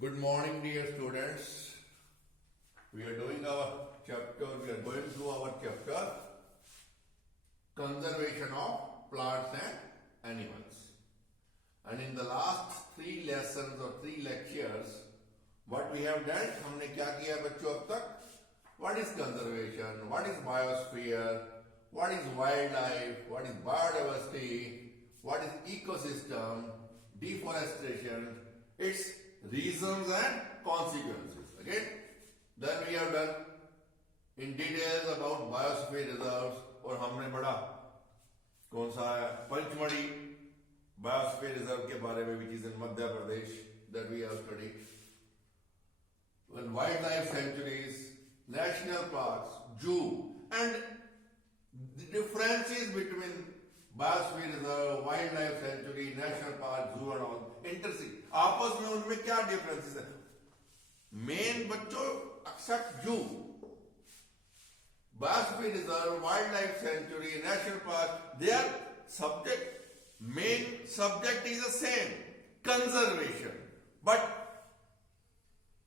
Good morning, dear students. We are doing our chapter, we are going through our chapter Conservation of Plants and Animals. And in the last three lessons or three lectures, what we have done, हमने क्या किया बच्चों अब तक? What is conservation? What is biosphere? What is wildlife? What is biodiversity? What is ecosystem? Deforestation? Its reasons and consequences. Okay? Then we have done in details about biosphere reserves और हमने पढ़ा कौन सा है पंचमढ़ी बायोस्फीयर रिजर्व के बारे में which is in Madhya Pradesh that we have studied. When wildlife sanctuaries, national parks, zoo, and the differences between biosphere reserve, wildlife sanctuary, national park, zoo and all interesting. आपस में उनमें क्या differences है? Main बच्चों except zoo, biosphere reserve, wildlife sanctuary, national park, their subject, main subject is the same, conservation. But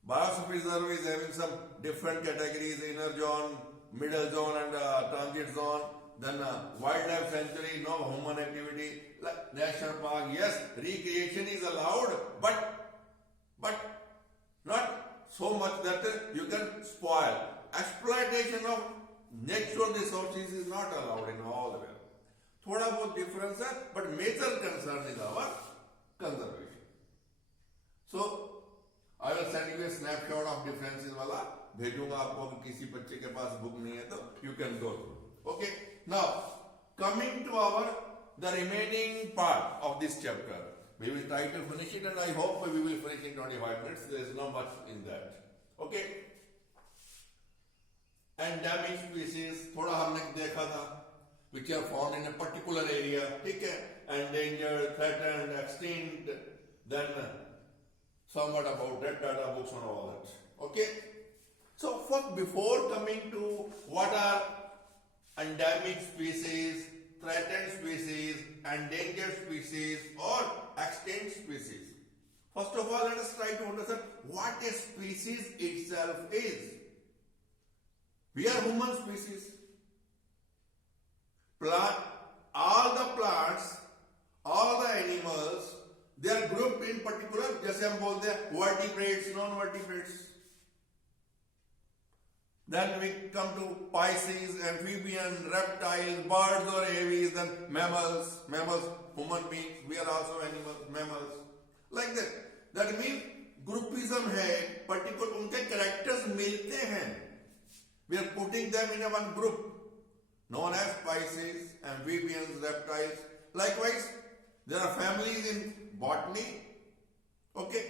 biosphere reserve is having some different categories, inner zone, middle zone and transit zone. Then wildlife sanctuary, no human activity. Like national park, yes, recreation is allowed, but not so much that you can spoil. Exploitation of natural resources is not allowed in all the way. थोड़ा बहुत difference है, but major concern is our conservation. So I will send you a snapshot of differences वाला भेजूंगा आपको अगर किसी बच्चे के पास बुक नहीं है तो you can go through. Okay. Now coming to our the remaining part of this chapter, we will try to finish it and I hope we will finish in 25 minutes. There is not much in that. Okay. Endemic species थोड़ा हमने देखा था which are found in a particular area. ठीक है. Endangered, threatened, extinct. Then somewhat about red data books and all that. Okay. So first, before coming to what are endemic species, threatened species, endangered species or extinct species, first of all let us try to understand what a species itself is. We are human species. All the plants, all the animals, they are grouped in particular, जैसे हम बोलते हैं vertebrates, non-vertebrates. Then we come to Pisces, amphibian, reptiles, birds or aves, then mammals, human beings, we are also animals, mammals. Like that. That means groupism है, particular उनके characters मिलते हैं. We are putting them in a one group known as Pisces, amphibians, reptiles. Likewise, there are families in botany. Okay.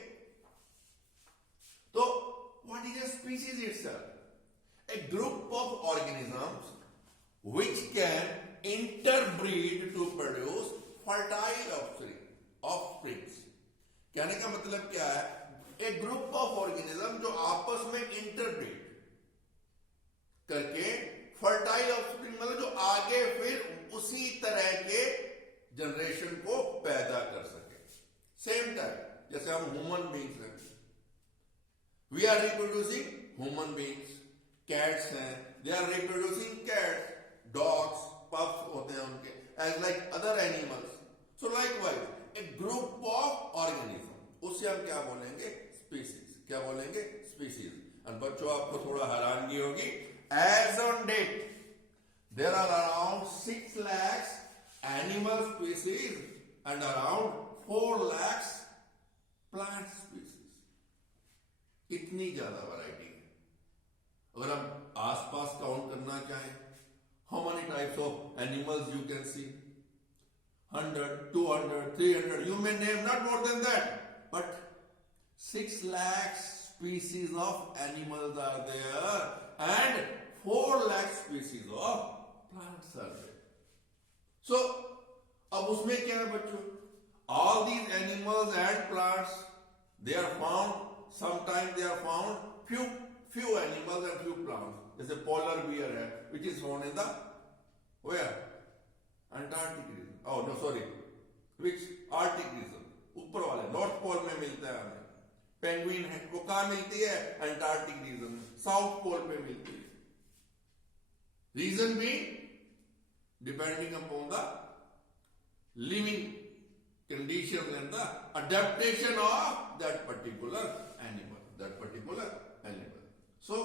So, what is a species itself? A group of organisms which can interbreed to produce fertile offsprings. कहने का मतलब क्या है? A group of organisms जो आपस में interbreed करके fertile offspring मतलब जो आगे फिर उसी तरह के जनरेशन को पैदा कर सके. Same time, जैसे हम human beings हैं, we are reproducing human beings. Cats हैं, they are reproducing cats. Dogs, pups होते हैं उनके, as like other animals. So likewise, a group of organisms, उससे हम क्या बोलेंगे? Species. क्या बोलेंगे? Species. और बच्चों आपको थोड़ा हैरानगी होगी. As on date, there are around 6 lakhs animal species and around 4 lakhs plant species. इतनी ज्यादा वैरायटी है. अगर हम आसपास काउंट करना चाहें, how many types of animals you can see? 100, 200, 300, you may name not more than that, but 6 lakhs species of animals are there and 4 lakh species of plants are there. So, अब उसमें क्या है बच्चों? All these animals and plants, they are found, sometimes they are found few animals and few plants. जैसे polar bear है, which is found in the where? Antarctic region. Oh no, sorry. Which Arctic region? ऊपर वाले North Pole में मिलता है हमें. पेंगुइन है, वो कहां मिलती है? अंटार्कटिक रीजन में, साउथ पोल पे मिलती है। रीजन भी depending upon the living conditions and the adaptation of that particular animal. So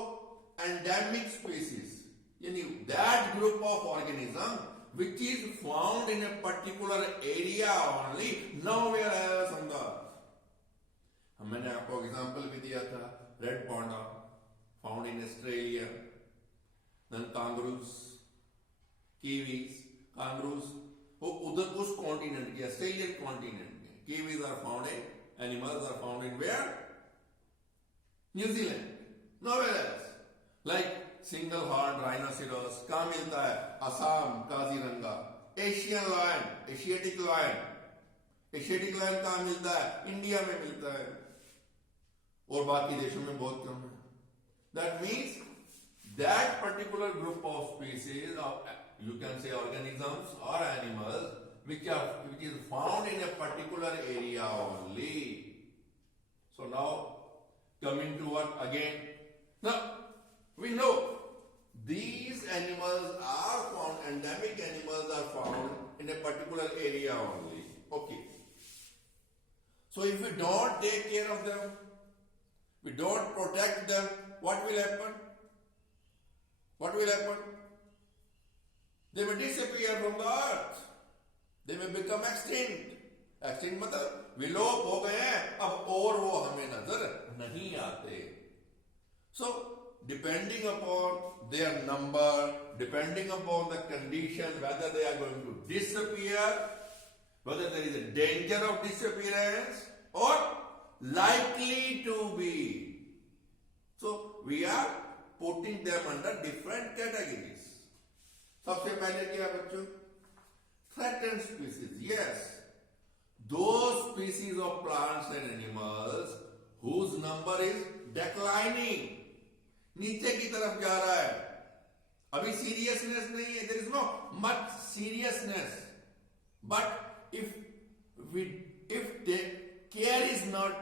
endemic species, yani that group of organism which is found in a particular area only, nowhere else on the earth. मैंने आपको एग्जांपल भी दिया था, red panda found in Australia, then kangaroos, kiwis, kangaroos वो उधर उस continent के, Australian continent के, kiwis are found in, animals are found in where? New Zealand, nowhere else. Like single horn rhinoceros कहां मिलता है? Assam, Kaziranga. Asian lion, Asiatic lion, Asiatic lion कहां मिलता है? इंडिया में मिलता है, और बाकी देशों में बहुत कम है। That means that particular group of species of, you can say, organisms or animals which is found in a particular area only. So now coming to what again? Now we know these animals are found, endemic animals are found in a particular area only. Okay. So if we don't take care of them, we don't protect them, what will happen? What will happen? They may disappear from the earth. They may become extinct. Extinct मतलब विलोप हो गए हैं, अब और वो हमें नजर नहीं आते. So depending upon their number, depending upon the condition, whether they are going to disappear, whether there is a danger of disappearance or likely to be, so we are putting them under different categories. सबसे पहले क्या बच्चों? Threatened species. Yes, those species of plants and animals whose number is declining, नीचे की तरफ जा रहा है. अभी सीरियसनेस नहीं है, there is no much seriousness, but if the care is not,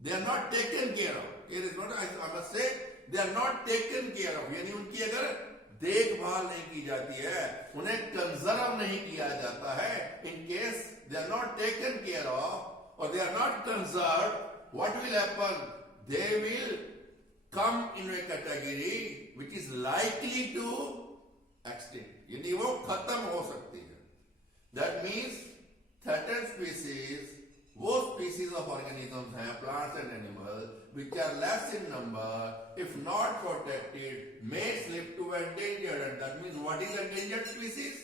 they are not taken care of. Care is not, I must say, they are not taken care of. यानी उनकी अगर देखभाल नहीं की जाती है, उन्हें कंजर्व नहीं किया जाता है, in case they are not taken care of और they are not conserve, what will happen? They will come in a category which is likely to extinct, यानी वो खत्म हो सकती है. दैट मीन्स थ्रेटेंड स्पीसीज वो स्पीसीज ऑफ ऑर्गेनिजम्स हैं, plants and animals, which are less in number, if not protected, may slip to endangered. And that means, what is endangered species?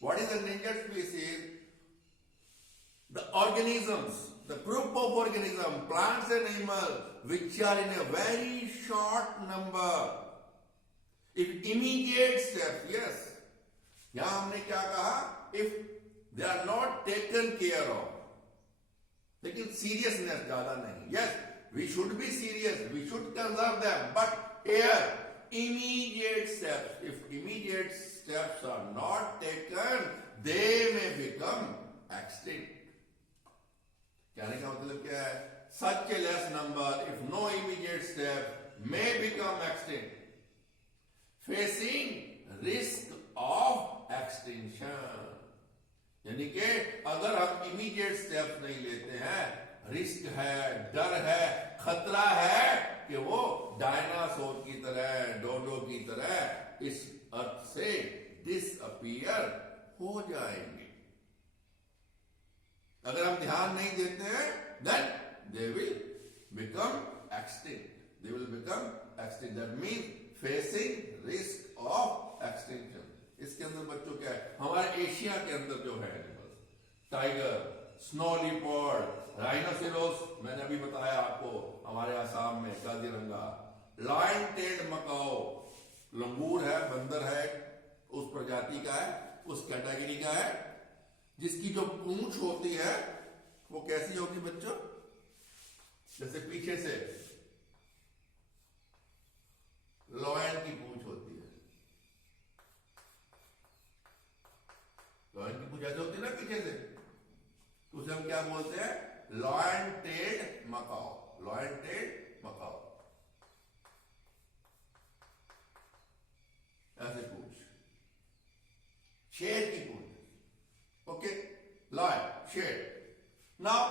What is endangered species? The organisms, the group of organisms, plants and animals, which are in a very short number. If immediate steps, yes. यहां हमने क्या कहा? If they are not taken care of. लेकिन सीरियसनेस ज्यादा नहीं. Yes, we should be serious, we should conserve them, but here immediate steps, if immediate steps are not taken, they may become extinct. कहने का मतलब क्या है? Such a less number, if no immediate step, may become extinct, facing risk of extinction. यानी कि अगर हम immediate steps नहीं लेते हैं, रिस्क है, डर है, खतरा है कि वो डायनासोर की तरह, डोडो की तरह इस अर्थ से डिसअपीयर हो जाएंगे. अगर हम ध्यान नहीं देते हैं, then they will become extinct. They will become extinct. That means facing risk of extinction. इसके अंदर बच्चों क्या है? हमारे एशिया के अंदर जो है animals, tiger, snow leopard, rhinoceros, मैंने अभी बताया आपको, हमारे आसाम में काजीरंगा, लायन टेल्ड मकाओ, लंगूर है, बंदर है, उस प्रजाति का है, उस कैटेगरी का है, जिसकी जो पूंछ होती है वो कैसी होगी बच्चों? जैसे पीछे से लॉयन की पूंछ होती है. लॉयन की पूंछ ऐसे होती है ना पीछे से, तो उसे हम क्या बोलते हैं? लॉयन-टेल्ड मकाओ, लॉयन-टेल्ड मकाओ, ऐसे पूछ, शेर की पूछ, ओके, लॉयन, शेर। नाउ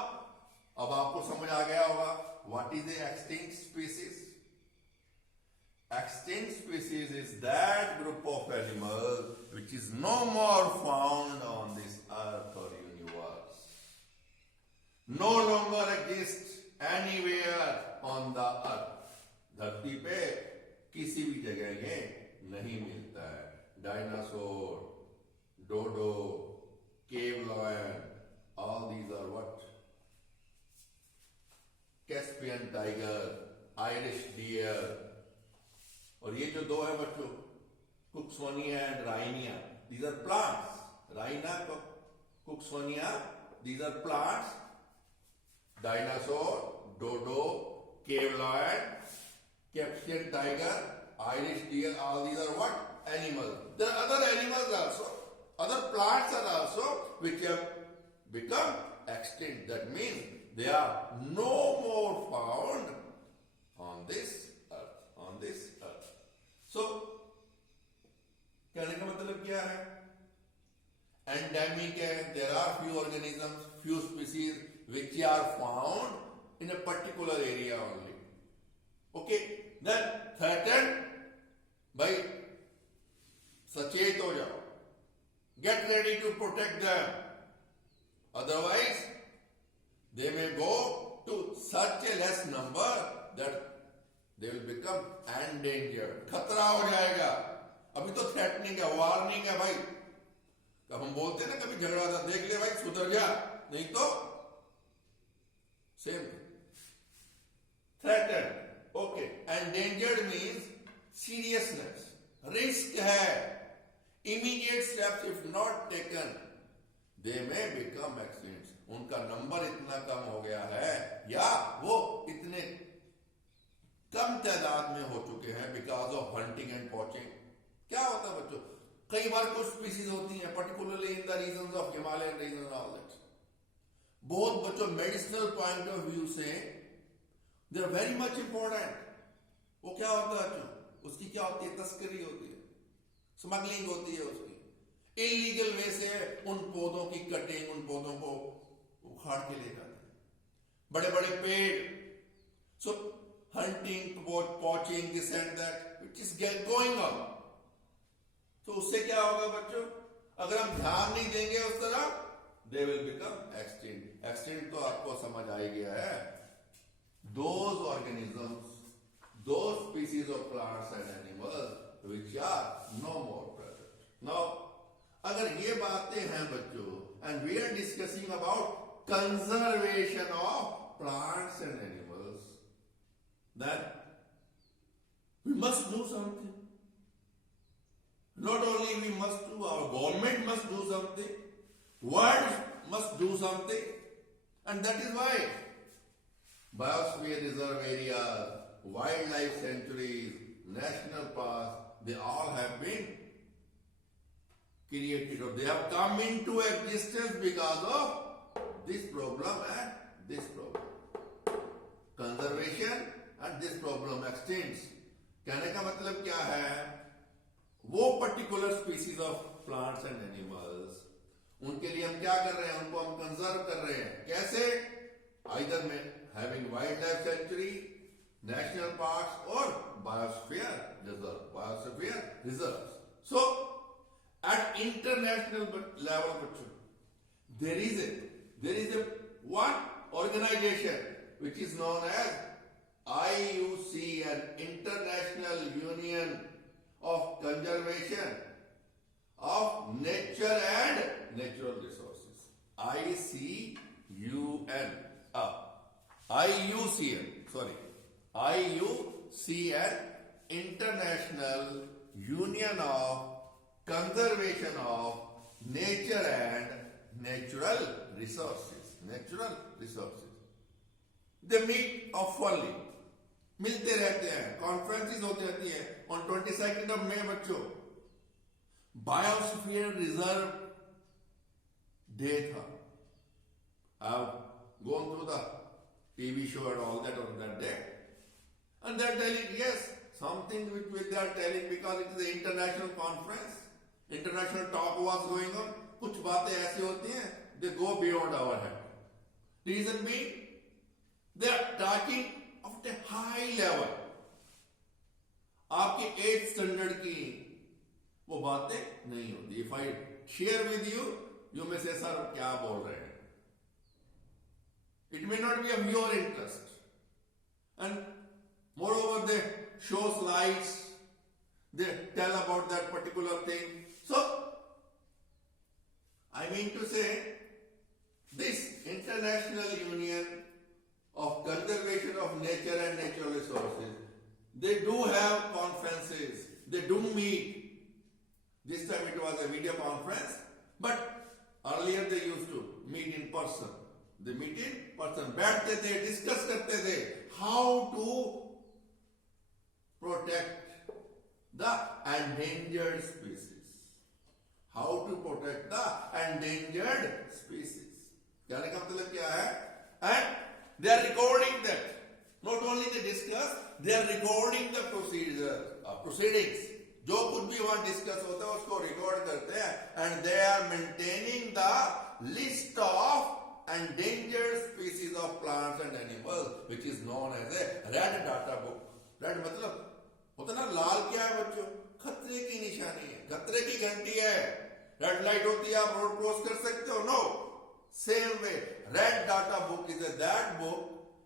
अब आपको समझ आ गया होगा what is the extinct species. Extinct species is that group of animals which is no more found on this earth or universe. No longer exists anywhere on the earth. धरती पे किसी भी जगह ये नहीं मिलता है। Dinosaur, dodo, cave lion, all these are what? Caspian tiger, Irish deer, और ये जो दो है बच्चों, Cooksonia and Rhynia, these are plants. Rhynia, Cooksonia, these are plants. Dinosaur, dodo, cave lion, Caspian tiger, Irish deer, all these are what? Animals. There are other animals also, other plants are also which have become extinct. That means they are no more found on this earth, on this earth. So कहने का मतलब क्या है? Endemic है, there are few organisms, few species which are found in a particular area only. Okay, then threatened by, सचेत हो जाओ, get ready to protect them, otherwise they may go to such a less number that they will become endangered. खतरा हो जाएगा। अभी तो थ्रेटनिंग है, वार्निंग है भाई। कब हम बोलते हैं ना कभी झगड़ा था, देख ले भाई सुधर जा, नहीं तो same. Threatened, okay. Endangered means seriousness, risk है। Immediate steps if not taken they may become accidents. उनका नंबर इतना कम हो गया है या वो इतने कम तादाद में हो चुके हैं because of hunting and poaching. क्या होता है बच्चों, कई बार कुछ स्पीसीज होती हैं particularly in the region of Himalayan region, all that, बहुत बच्चों मेडिसिनल पॉइंट ऑफ व्यू से they are very much important. वो क्या होता है बच्चों, उसकी क्या होती है? तस्करी होती है, स्मगलिंग होती है उसकी। इलीगल वे से उन पौधों की कटिंग, उन पौधों को उखाड़ के ले जाते हैं, बड़े बड़े पेड़। So hunting, poaching, this and that which is going on. तो उससे क्या होगा बच्चों, अगर हम ध्यान नहीं देंगे उस तरफ, they will become extinct. Extinct तो आपको समझ आ ही गया है। Those organisms, those species of plants and animals which are no more present. Now, अगर ये बातें हैं बच्चों, and we are discussing about conservation of plants and animals, then we must do something. Not only we must do, our government must do something. World must do something, and that is why biosphere reserve areas, wildlife sanctuaries, national parks, they all have been created, or they have come into existence because of this problem and this problem. Conservation and this problem extends. कहने का मतलब क्या है? वो particular species of plants and animals, उनके लिए हम क्या कर रहे हैं? उनको हम कंजर्व कर रहे हैं। कैसे? आइदर में having wildlife sanctuary, national parks or biosphere reserve, biosphere reserve. So at international level बच्चों, there is a one organisation which is known as IUCN, international union of conservation of nature and natural resources, IUCN, International Union of Conservation of Nature and Natural Resources, they meet oftenly, मिलते रहते हैं, कॉन्फ्रेंसेस होती रहती है। on 22nd of May बच्चों biosphere reserve day था। अब gone through the TV show and all that on that day. And they're telling, yes, something which they are telling because it is an international conference, international talk was going on. कुछ बातें ऐसी होती हैं, they go beyond our head. Reason being, they are talking of a high level. आपके 8th standard की वो बातें नहीं होती. If I share with you, you may say, sir, क्या बोल रहे हैं? It may not be of your interest. And moreover, they show slides, they tell about that particular thing. So, I mean to say, this International Union of Conservation of Nature and Natural Resources, they do have conferences, they do meet. This time it was a video conference, but earlier they used to meet in person. They meet in person, बैठते थे, discuss करते थे how to protect the endangered species. How to protect the endangered species. कहने का मतलब क्या है? And they are recording that. Not only they discuss, they are recording the proceedings. जो कुछ भी वहां डिस्कस होता है उसको रिकॉर्ड करते हैं. And they are maintaining the list of endangered species of plants and animals, which is known as a red data book. Red मतलब होता ना लाल क्या है बच्चों? खतरे की निशानी है, खतरे की घंटी है. रेड लाइट होती है, आप रोड क्रॉस कर सकते हो? No. Same way, red data book is that book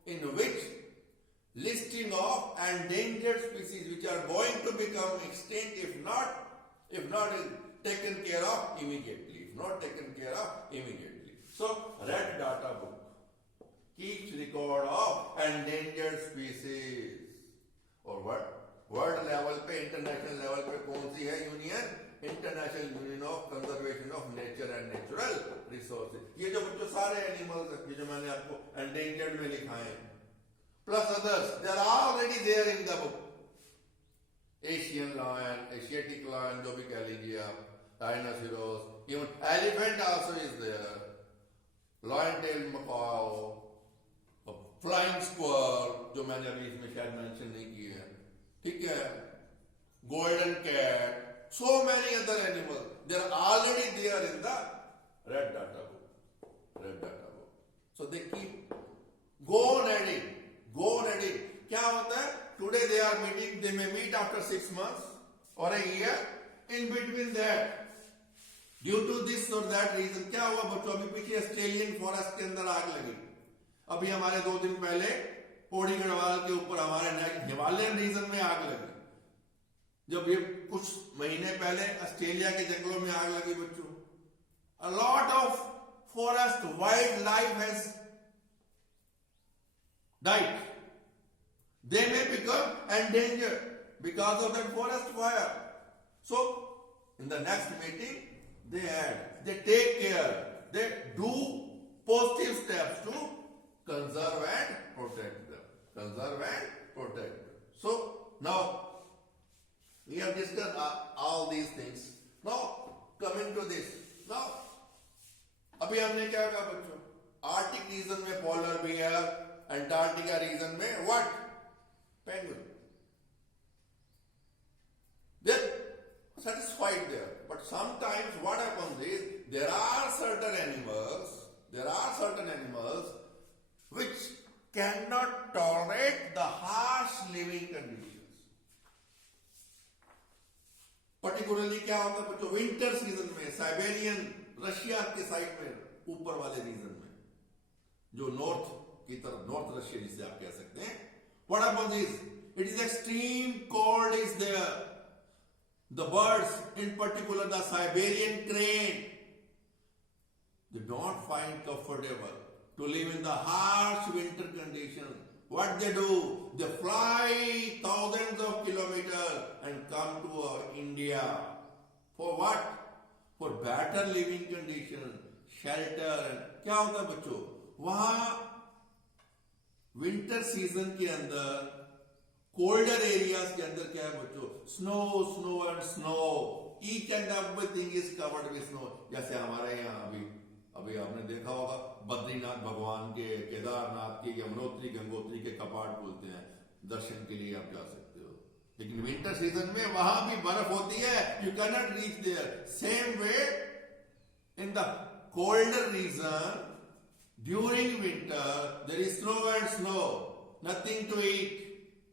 in which listing of endangered species which are going to become extinct if not taken care of immediately. If not taken care of immediately. So, red data book keeps record of endangered species. और world level पे, international level पे कौन सी है union? International union of conservation of nature and natural resources. ये जो बच्चों सारे एनिमल्स ये जो मैंने आपको एंडेंजर्ड में लिखाए हैं, plus others, they are already there in the book. Asian lion, Asiatic lion जो भी कह लीजिए आप, dinosaurs, even elephant also is there, lion tail macaque, flying squirrel जो मैंने अभी इसमें शायद मेंशन नहीं किए हैं, ठीक है, golden cat, so many other animals, they are already there in the red data book. Red data book. So they keep go on adding. क्या होता है? Today they are meeting, they may meet after 6 months or a year. In between that, due to this or that reason, क्या हुआ बच्चों? अभी पीछे Australian forest के अंदर आग लगी. अभी हमारे 2 दिन पहले पौड़ी गढ़वाल के ऊपर हमारे हिमालयन रीजन में आग लगी. जब ये कुछ महीने पहले ऑस्ट्रेलिया के जंगलों में आग लगी बच्चों, a lot of forest wildlife has died. They may become endangered because of that forest fire. So in the next meeting they take care, they do positive steps to conserve and protect them. So now we have discussed all these things. Now, coming to this. Now, अभी हमने क्या कहा बच्चों? Arctic reason में polar bear, Antarctica reason में what? Penguin. They're satisfied there. But sometimes what happens is there are certain animals which cannot tolerate the harsh living conditions. Particularly क्या होता है बच्चों? विंटर सीजन में साइबेरियन रशिया के साइड में ऊपर वाले रीजन में, जो नॉर्थ की तरफ, नॉर्थ रशिया जिसे आप कह सकते हैं, what happens is it is extreme cold is there. The birds in particular the Siberian crane, they don't find comfortable to live in the harsh winter condition. What they do? They fly thousands of kilometers and come to India. For what? For better living conditions, shelter. क्या होता है बच्चों? वहां winter season के अंदर, colder areas के अंदर क्या है बच्चों? Snow and snow. Each and everything is covered with snow. जैसे हमारे यहाँ अभी अभी आपने देखा होगा बद्रीनाथ भगवान के, केदारनाथ के, यमुनोत्री गंगोत्री के कपाट बोलते हैं, दर्शन के लिए आप जा सकते हो। लेकिन विंटर सीजन में वहां भी बर्फ होती है, you can not reach there. Same way in the colder region during winter there is snow and snow, nothing to eat.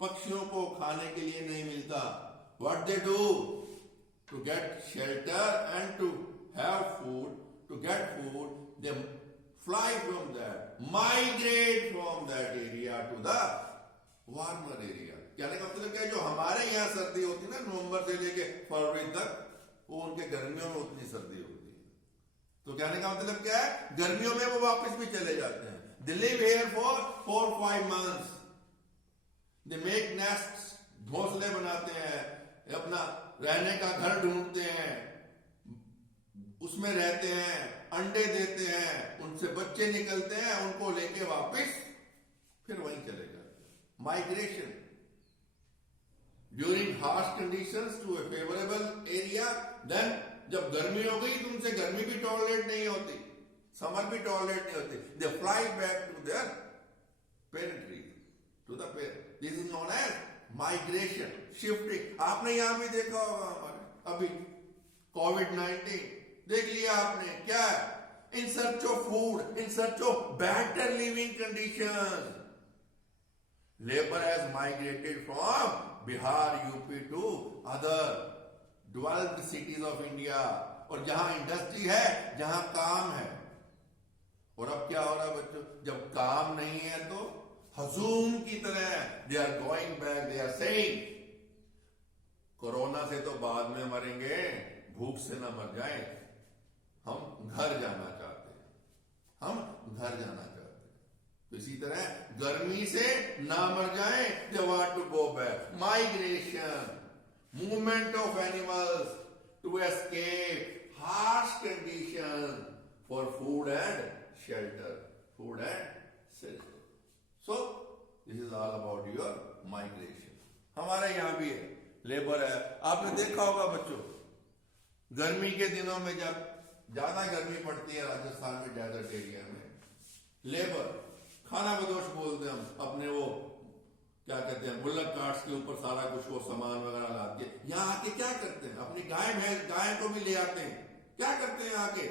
पक्षियों को खाने के लिए नहीं मिलता। What they do to get shelter and to have food, to get food, they fly from that, migrate from that area to the warmer area. कहने का मतलब क्या है, जो हमारे यहाँ सर्दी होती है ना नवंबर से लेके फरवरी तक, वो उनके गर्मियों में उतनी सर्दी होती है। तो कहने का मतलब क्या है, गर्मियों में वो वापस भी चले जाते हैं। They live here for 4-5 months. They make nests, घोंसले बनाते हैं, अपना रहने का घर ढूंढते हैं, उसमें रहते हैं, अंडे देते हैं, उनसे बच्चे निकलते हैं, उनको लेके वापस फिर वहीं चले जाते हैं। Migration during harsh conditions to a favourable area. Then जब गर्मी हो गई तो उनसे गर्मी भी टॉलरेट नहीं होती, समर भी टॉलरेट नहीं होती, they fly back to their parent region, to the parent. This is known as migration, shifting. आपने यहां भी देखा होगा, हमारे अभी कोविड-19 देख लिया आपने, क्या in search of food, in search of better living condition, labour has migrated from Bihar, UP to other developed cities of India. और जहां इंडस्ट्री है, जहां काम है। और अब क्या हो रहा है बच्चों, जब काम नहीं है तो हजूम की तरह they are going back, they are saying corona से तो बाद में मरेंगे, भूख से ना मर जाए, हम घर जाना चाहते हैं, हम घर जाना चाहते हैं। तो इसी तरह गर्मी से ना मर जाए, they want to go back. Migration, movement of animals to escape harsh condition for food and shelter, food and shelter. So this is all about your migration. हमारे यहां भी है, लेबर है। आपने देखा होगा बच्चों, गर्मी के दिनों में जब ज्यादा गर्मी पड़ती है राजस्थान में, डेजर्ट एरिया में, लेबर खाना बदोश बोलते हैं हम, अपने वो क्या कहते हैं, बुल्लक कार्ट्स के ऊपर सारा कुछ वो सामान वगैरह ला के यहाँ आके क्या करते हैं, अपनी गाय को भी ले आते हैं। क्या करते हैं, आके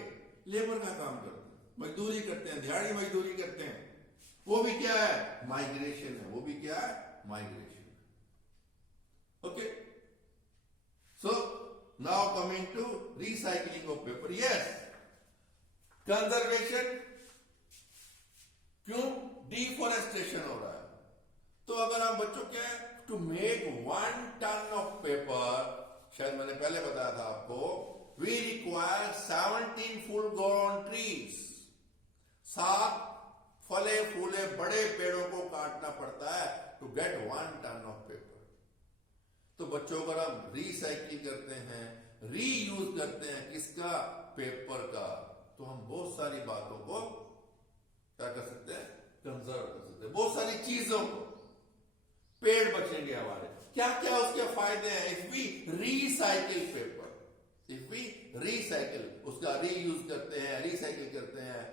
लेबर का काम करते हैं, मजदूरी करते हैं, दिहाड़ी मजदूरी करते हैं। वो भी क्या है, माइग्रेशन है। वो भी क्या है, migration. Okay, so now coming to recycling of paper. Yes, conservation, क्यों डिफॉरेस्टेशन हो रहा है। तो अगर आप बच्चों क्या है, to make 1 ton of paper, शायद मैंने पहले बताया था आपको, we require 17 full grown trees. 7 फले फूले बड़े पेड़ों को काटना पड़ता है to get 1 ton of paper. तो बच्चों अगर हम रिसाइकिल करते हैं, रीयूज करते हैं किसका, पेपर का, तो हम बहुत सारी बातों को क्या कर सकते हैं, कंजर्व कर सकते हैं। बहुत सारी चीजों को, पेड़ बचेंगे हमारे। क्या क्या उसके फायदे हैं, if we recycle paper, if we recycle, उसका रीयूज करते हैं, रिसाइकिल करते हैं।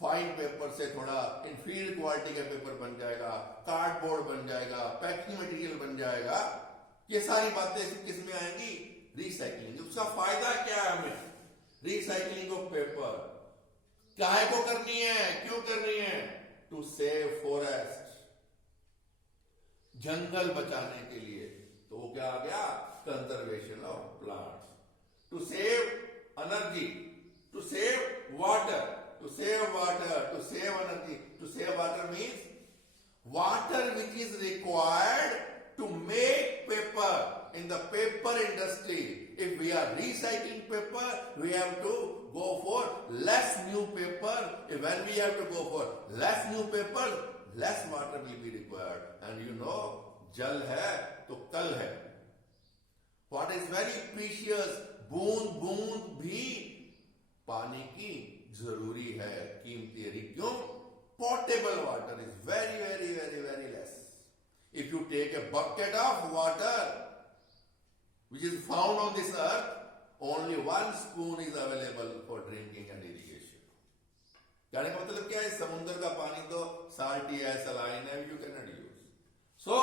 फाइन पेपर से थोड़ा इंफीरियर क्वालिटी का पेपर बन जाएगा, कार्डबोर्ड बन जाएगा, पैकिंग मटेरियल बन जाएगा। ये सारी बातें किस में आएंगी, रिसाइकलिंग। उसका फायदा क्या है हमें, रिसाइकलिंग ऑफ पेपर काहे को करनी है, क्यों करनी है, टू सेव फॉरेस्ट, जंगल बचाने के लिए। तो वो क्या आ गया, conservation of plants, to save energy, to save water, to save water, to save energy. To save water means water which is required to make paper in the paper industry. If we are recycling paper, we have to go for less new paper. When we have to go for less new paper, less water will be required. And you know, jal hai to kal hai. What is very precious, बूंद बूंद भी पानी की जरूरी है, कीमती है। क्यों, portable water is very very very very less. If you take a bucket of water which is found on this earth, only 1 spoon is available for drinking and irrigation. कहने का मतलब क्या है, समुद्र का पानी तो साल्टी है, सलाइन है, you can not use. So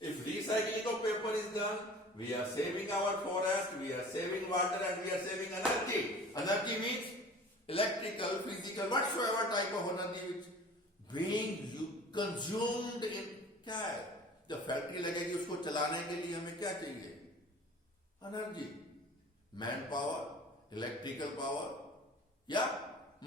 if recycling of paper is done, we are saving our forest, we are saving water, and we are saving energy. Energy means electrical, physical, whatsoever type of energy which being consumed in. क्या है, जब फैक्ट्री लगेगी उसको चलाने के लिए हमें क्या चाहिए, energy, man power, electrical power या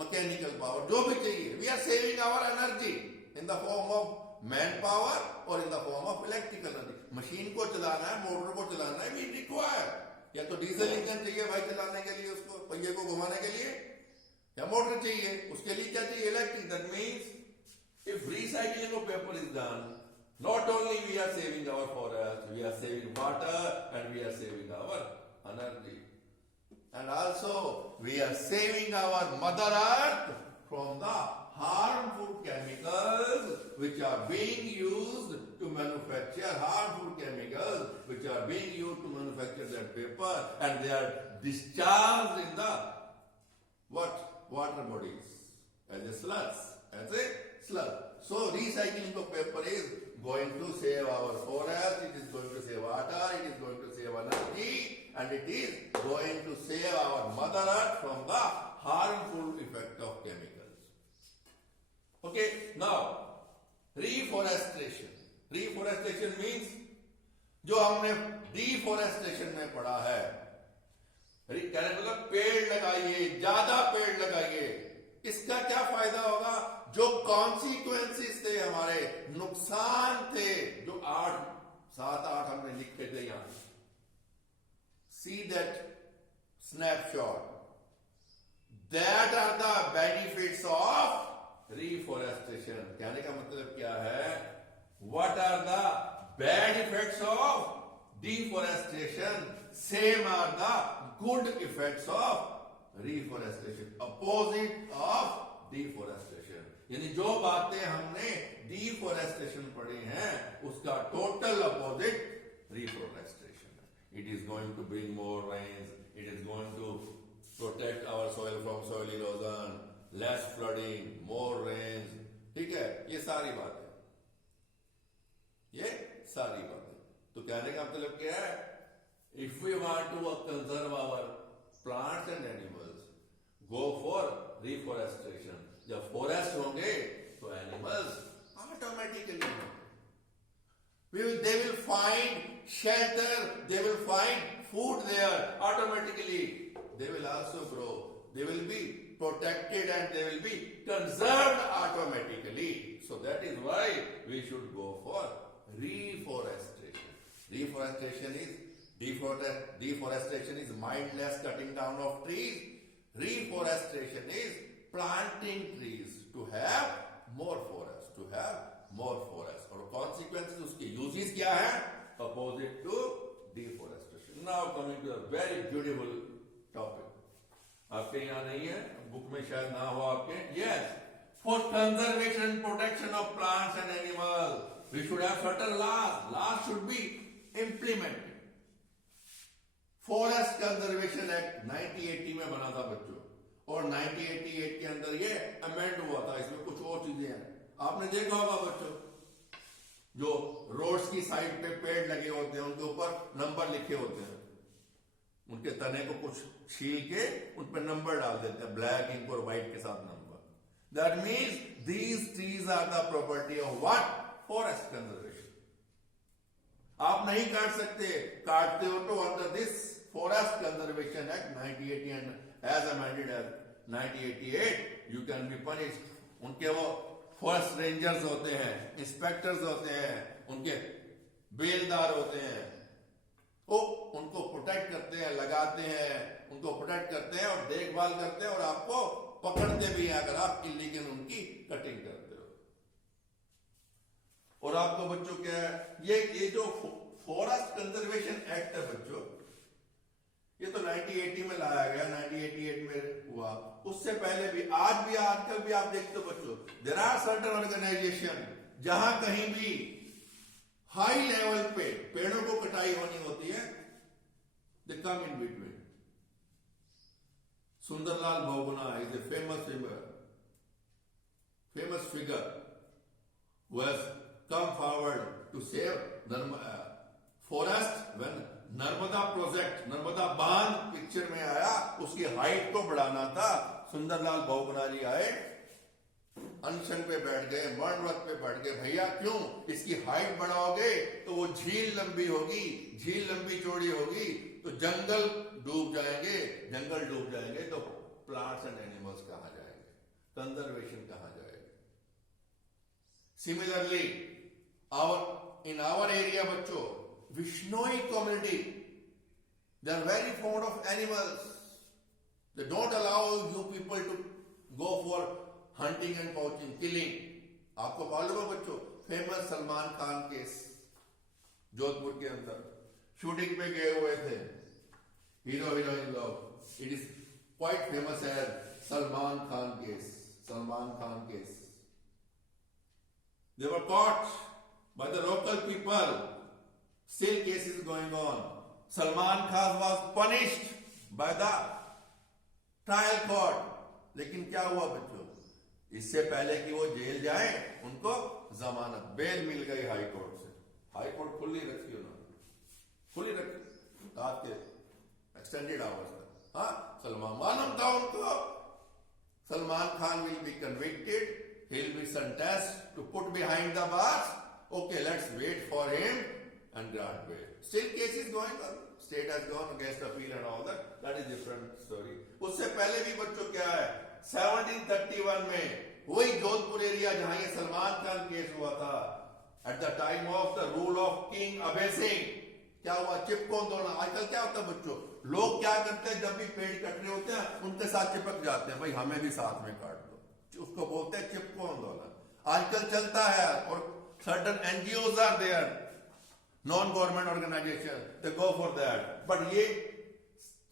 मैकेनिकल पावर, जो भी चाहिए. We are saving our energy in the form of man power और in the form of electrical energy. Machine को चलाना है, मोटर को चलाना है, वी रिक्वायर या तो डीजल इंजन चाहिए भाई चलाने के लिए, उसको पहिए को घुमाने के लिए, या मोटर चाहिए, उसके लिए क्या चाहिए, electric. That means if recycling of paper is done, not only we are saving our forest, we are saving water and we are saving our energy, and also we are saving our mother earth from the harmful chemicals which are being used to manufacture harmful chemicals which are being used to manufacture that paper, and they are discharged in the what, water bodies as a sludge. So recycling of paper is going to save our forest, it is going to save water, it is going to save energy, and it is going to save our mother earth from the harmful effect of chemicals. Okay, now reforestation. Reforestation means जो हमने डिफोरेस्टेशन में पढ़ा है, कहने मतलब पेड़ लगाइए, ज्यादा पेड़ लगाइए. इसका क्या फायदा होगा, जो कॉन्सिक्वेंसेस थे, हमारे नुकसान थे, जो 7-8 हमने लिखे थे यहां. See that snapshot, that are the benefits of reforestation. कहने का मतलब क्या है, what are the bad effects of deforestation, same are the good effects of reforestation, opposite of deforestation. यानी जो बातें हमने डिफॉरेस्टेशन पढ़ी हैं उसका टोटल अपोजिट रिफॉरेस्टेशन है. It is going to bring more rains, it is going to protect our soil from soil erosion, less flooding, more rains. ठीक है, ये सारी बातें, ये सारी बातें. तो कहने का मतलब क्या है, if we want to conserve our plants and animals, go for reforestation. जब फॉरेस्ट होंगे तो animals automatically they will find shelter, they will find food there automatically, they will also grow, they will be protected and they will be conserved automatically. So that is why we should go for reforestation. Deforestation is mindless cutting down of trees. Reforestation is planting trees to have more forest, और consequences उसके uses क्या है, opposite to deforestation. Now coming to a very beautiful topic. आपके यहाँ नहीं है, बुक में शायद ना हो आपके. Yes, for conservation and protection of plants and animals, we should have certain laws. Laws should be implemented. Forest conservation act 1980 में बना था बच्चों, और 1988 के अंदर ये अमेंड हुआ था. इसमें कुछ और चीजें हैं, आपने देखा होगा बच्चों, जो रोड्स की साइड पे पेड़ लगे होते हैं उनके ऊपर नंबर लिखे होते हैं, उनके तने को कुछ छील के उन पर नंबर डाल देते हैं, ब्लैक इंक और व्हाइट के साथ number. That means these trees are the property of what, forest conservation. आप नहीं काट सकते, काटते हो तो under this forest conservation act 1980 and as amended as 1988 you can be punished. उनके वो फॉरेस्ट रेंजर्स होते हैं, इंस्पेक्टर्स होते हैं, उनके बेलदार होते हैं, वो उनको प्रोटेक्ट करते हैं, लगाते हैं, उनको प्रोटेक्ट करते हैं और देखभाल करते हैं, और आपको पकड़ते भी हैं अगर आप इल्लीगल उनकी कटिंग करते हो. और आपको बच्चों क्या है, ये जो फॉरेस्ट कंजर्वेशन एक्ट है बच्चों, ये तो 1980 में लाया गया, 1988 में हुआ. उससे पहले भी, आजकल भी आप देखते हो बच्चों, देयर आर सर्टेन ऑर्गेनाइजेशन जहां कहीं भी हाई लेवल पे पेड़ों को कटाई होनी होती है, they come in between. Sundarlal Bahuguna is a famous figure. famous figure who has come forward to save forest when Narmada प्रोजेक्ट, नर्मदा बांध पिक्चर में आया, उसकी हाइट को बढ़ाना था। सुंदरलाल बहुगुणा जी आए, अनशन पे बैठ गए, मरणव्रत पे बैठ गए, भैया क्यों, इसकी हाइट बढ़ाओगे तो वो झील लंबी होगी, झील लंबी चौड़ी होगी तो जंगल डूब जाएंगे, जंगल डूब जाएंगे तो प्लांट्स एंड एनिमल्स कहां जाएंगे, कंजर्वेशन कहां जाएगा। सिमिलरली इन आवर एरिया बच्चों, Vishnoi community, they are very fond of animals. They don't allow you people to go for hunting and poaching, killing. आपको मालूम है बच्चों, फेमस सलमान खान केस जोधपुर के अंदर शूटिंग पे गए हुए थे, हीरो हीरोइन लोग। It is quite famous as Salman Khan case, Salman Khan case. They were caught by the local people. Still case is going on. Salman Khan was punished by the trial court. लेकिन क्या हुआ बच्चों, इससे पहले कि वो जेल जाए उनको जमानत, बेल मिल गई हाई कोर्ट से। हाई कोर्ट खुली रखी उन्होंने, खुली रखी रात के एक्सटेंडेड आवर्स तक। हाँ, सलमान मालूम था उनको सलमान Khan will be convicted, he will be sentenced to put behind the bars. Okay, let's wait for him and grant bail. Still case is going on. State has gone against appeal and all that. That is different story. उससे पहले भी बच्चों क्या है, 1731 में वही जोधपुर एरिया जहां ये सलमान खान केस हुआ था, at the time of the rule of King Abhay Singh, क्या हुआ, चिपको आंदोलन। आजकल क्या होता है बच्चों, लोग क्या करते हैं, जब भी पेड़ कट रहे होते हैं उनके साथ चिपक जाते हैं, भाई हमें भी साथ में काट दो, उसको बोलते हैं चिपको आंदोलन। आजकल चलता है और certain NGOs are there, non-government organization, they go for that. But ये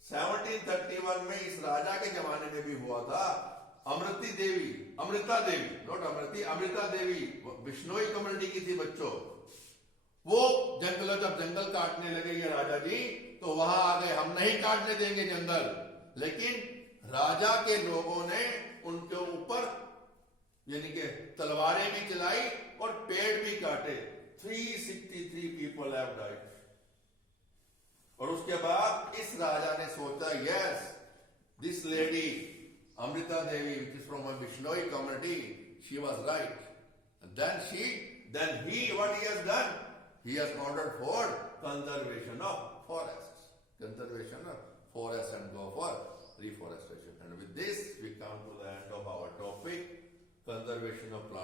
1731 में इस राजा के जमाने में भी हुआ था। अमृता देवी, नॉट अमृति, अमृता देवी बिश्नोई कम्युनिटी की थी बच्चों। वो जंगलों, जब जंगल काटने लगे ये राजा जी, तो वहां आ गए, हम नहीं काटने देंगे जंगल। लेकिन राजा के लोगों ने उनके ऊपर यानी कि तलवारें भी चलाई और पेड़ भी काटे। 363 people have died. और उसके बाद इस राजा ने सोचा, yes, this lady Amrita Devi, which is from a Vishnoi community, she was right. And then what he has done? He has ordered for conservation of forests, and go for reforestation. And with this, we come to the end of our topic, conservation of plants.